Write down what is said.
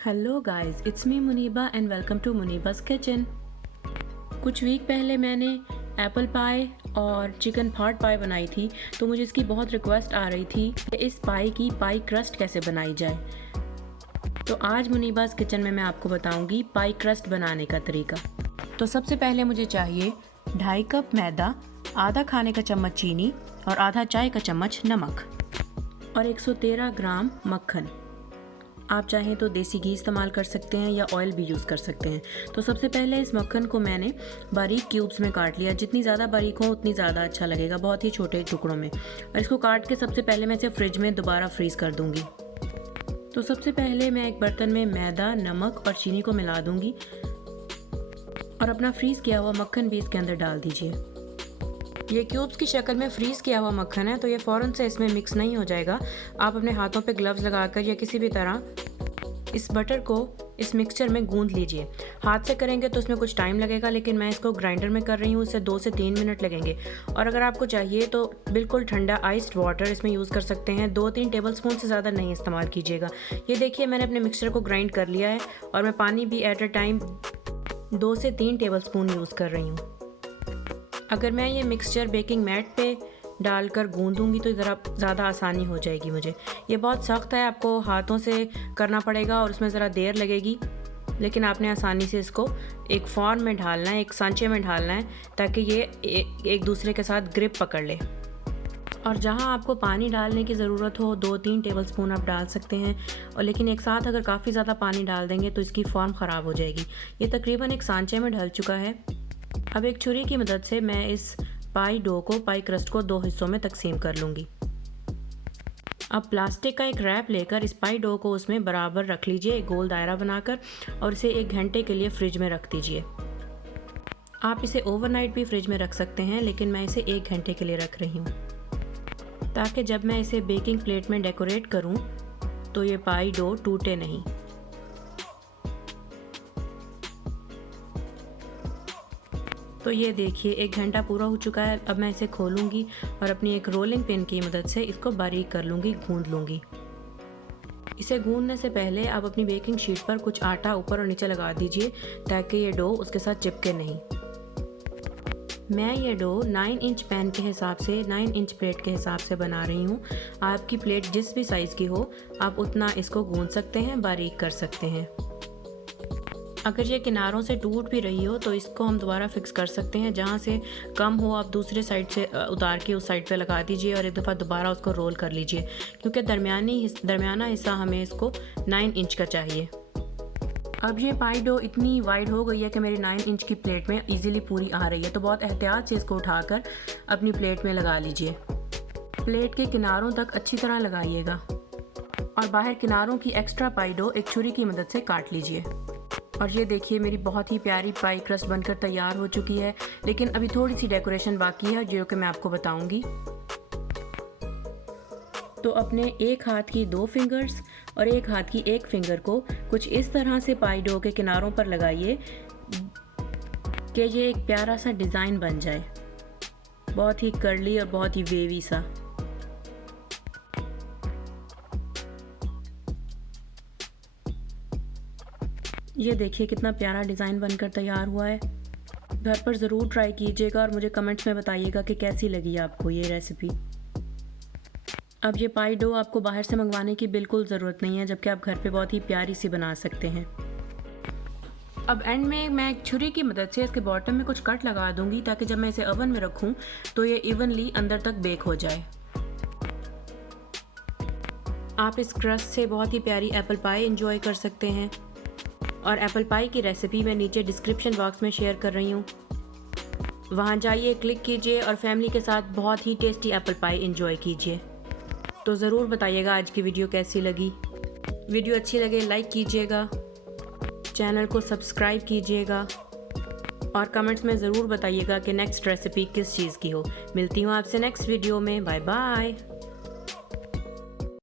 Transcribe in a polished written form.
Hello guys, it's me Muniba and welcome to Muniba's kitchen. कुछ week पहले मैंने एप्पल पाई और चिकन हॉट पाई बनाई थी, तो मुझे इसकी बहुत रिक्वेस्ट आ रही थी कि इस पाई की पाई क्रस्ट कैसे बनाई जाए। तो आज मुनीबा's किचन में मैं आपको बताऊंगी पाई क्रस्ट बनाने का तरीका। तो सबसे पहले मुझे चाहिए 2.5 कप मैदा, आधा खाने का चम्मच चीनी और आधा चाय का चम्मच नमक और 113 ग्राम मक्खन। आप चाहें तो देसी घी इस्तेमाल कर सकते हैं या ऑयल भी यूज़ कर सकते हैं। तो सबसे पहले इस मक्खन को मैंने बारीक क्यूब्स में काट लिया। जितनी ज़्यादा बारीक हो उतनी ज़्यादा अच्छा लगेगा, बहुत ही छोटे टुकड़ों में। और इसको काट के सबसे पहले मैं इसे फ्रिज में दोबारा फ्रीज़ कर दूँगी। तो सबसे पहले मैं एक बर्तन में मैदा, नमक और चीनी को मिला दूँगी और अपना फ्रीज़ किया हुआ मक्खन भी इसके अंदर डाल दीजिए। ये क्यूब्स की शक्ल में फ्रीज़ किया हुआ मक्खन है, तो ये फ़ौरन से इसमें मिक्स नहीं हो जाएगा। आप अपने हाथों पे ग्लव्स लगाकर या किसी भी तरह इस बटर को इस मिक्सचर में गूंद लीजिए। हाथ से करेंगे तो इसमें कुछ टाइम लगेगा, लेकिन मैं इसको ग्राइंडर में कर रही हूँ, इससे 2 से 3 मिनट लगेंगे। और अगर आपको चाहिए तो बिल्कुल ठंडा आइस्ड वाटर इसमें यूज़ कर सकते हैं। 2-3 टेबलस्पून से ज़्यादा नहीं इस्तेमाल कीजिएगा। ये देखिए, मैंने अपने मिक्सचर को ग्राइंड कर लिया है और मैं पानी भी एट अ टाइम 2 से 3 टेबलस्पून यूज़ कर रही हूँ। अगर मैं ये मिक्सचर बेकिंग मैट पे डालकर गूंदूंगी तो ज़रा ज़्यादा आसानी हो जाएगी मुझे। ये बहुत सख्त है, आपको हाथों से करना पड़ेगा और उसमें ज़रा देर लगेगी, लेकिन आपने आसानी से इसको एक फॉर्म में ढालना है, एक सांचे में ढालना है, ताकि ये एक दूसरे के साथ ग्रिप पकड़ ले। और जहाँ आपको पानी डालने की ज़रूरत हो 2-3 टेबलस्पून आप डाल सकते हैं, और लेकिन एक साथ अगर काफ़ी ज़्यादा पानी डाल देंगे तो इसकी फॉर्म ख़राब हो जाएगी। ये तकरीबन एक सांचे में ढल चुका है। अब एक छुरी की मदद से मैं इस पाई डो को, पाई क्रस्ट को 2 हिस्सों में तकसीम कर लूँगी। अब प्लास्टिक का एक रैप लेकर इस पाई डो को उसमें बराबर रख लीजिए, एक गोल दायरा बनाकर, और इसे 1 घंटे के लिए फ्रिज में रख दीजिए। आप इसे ओवरनाइट भी फ्रिज में रख सकते हैं, लेकिन मैं इसे 1 घंटे के लिए रख रही हूँ, ताकि जब मैं इसे बेकिंग प्लेट में डेकोरेट करूँ तो ये पाई डो टूटे नहीं। तो ये देखिए, 1 घंटा पूरा हो चुका है। अब मैं इसे खोलूँगी और अपनी एक रोलिंग पिन की मदद से इसको बारीक कर लूँगी, गूंद लूँगी। इसे गूंदने से पहले आप अपनी बेकिंग शीट पर कुछ आटा ऊपर और नीचे लगा दीजिए, ताकि ये डो उसके साथ चिपके नहीं। मैं ये डो 9 इंच पैन के हिसाब से, 9 इंच प्लेट के हिसाब से बना रही हूँ। आपकी प्लेट जिस भी साइज़ की हो आप उतना इसको गूंद सकते हैं, बारीक कर सकते हैं। अगर ये किनारों से टूट भी रही हो तो इसको हम दोबारा फिक्स कर सकते हैं। जहाँ से कम हो आप दूसरे साइड से उतार के उस साइड पे लगा दीजिए और एक दफ़ा दोबारा उसको रोल कर लीजिए, क्योंकि दरमियाना हिस्सा हमें इसको 9 इंच का चाहिए। अब ये पाई डो इतनी वाइड हो गई है कि मेरी 9 इंच की प्लेट में इजीली पूरी आ रही है, तो बहुत एहतियात से इसको उठाकर अपनी प्लेट में लगा लीजिए। प्लेट के किनारों तक अच्छी तरह लगाइएगा और बाहर किनारों की एक्स्ट्रा पाई डो एक छुरी की मदद से काट लीजिए। और ये देखिए, मेरी बहुत ही प्यारी पाई क्रस्ट बनकर तैयार हो चुकी है, लेकिन अभी थोड़ी सी डेकोरेशन बाकी है जो कि मैं आपको बताऊंगी। तो अपने एक हाथ की 2 फिंगर्स और एक हाथ की 1 फिंगर को कुछ इस तरह से पाई डो के किनारों पर लगाइए कि ये एक प्यारा सा डिज़ाइन बन जाए, बहुत ही कर्ली और बहुत ही वेवी सा। ये देखिए कितना प्यारा डिज़ाइन बनकर तैयार हुआ है। घर पर ज़रूर ट्राई कीजिएगा और मुझे कमेंट्स में बताइएगा कि कैसी लगी आपको ये रेसिपी। अब ये पाई डो आपको बाहर से मंगवाने की बिल्कुल ज़रूरत नहीं है, जबकि आप घर पे बहुत ही प्यारी सी बना सकते हैं। अब एंड में मैं एक छुरी की मदद से इसके बॉटम में कुछ कट लगा दूंगी, ताकि जब मैं इसे ओवन में रखूं तो ये इवनली अंदर तक बेक हो जाए। आप इस क्रस्ट से बहुत ही प्यारी एप्पल पाई एंजॉय कर सकते हैं, और एप्पल पाई की रेसिपी मैं नीचे डिस्क्रिप्शन बॉक्स में शेयर कर रही हूँ। वहाँ जाइए, क्लिक कीजिए और फैमिली के साथ बहुत ही टेस्टी एप्पल पाई एंजॉय कीजिए। तो ज़रूर बताइएगा आज की वीडियो कैसी लगी। वीडियो अच्छी लगे लाइक कीजिएगा, चैनल को सब्सक्राइब कीजिएगा और कमेंट्स में ज़रूर बताइएगा कि नेक्स्ट रेसिपी किस चीज़ की हो। मिलती हूँ आपसे नेक्स्ट वीडियो में। Bye bye.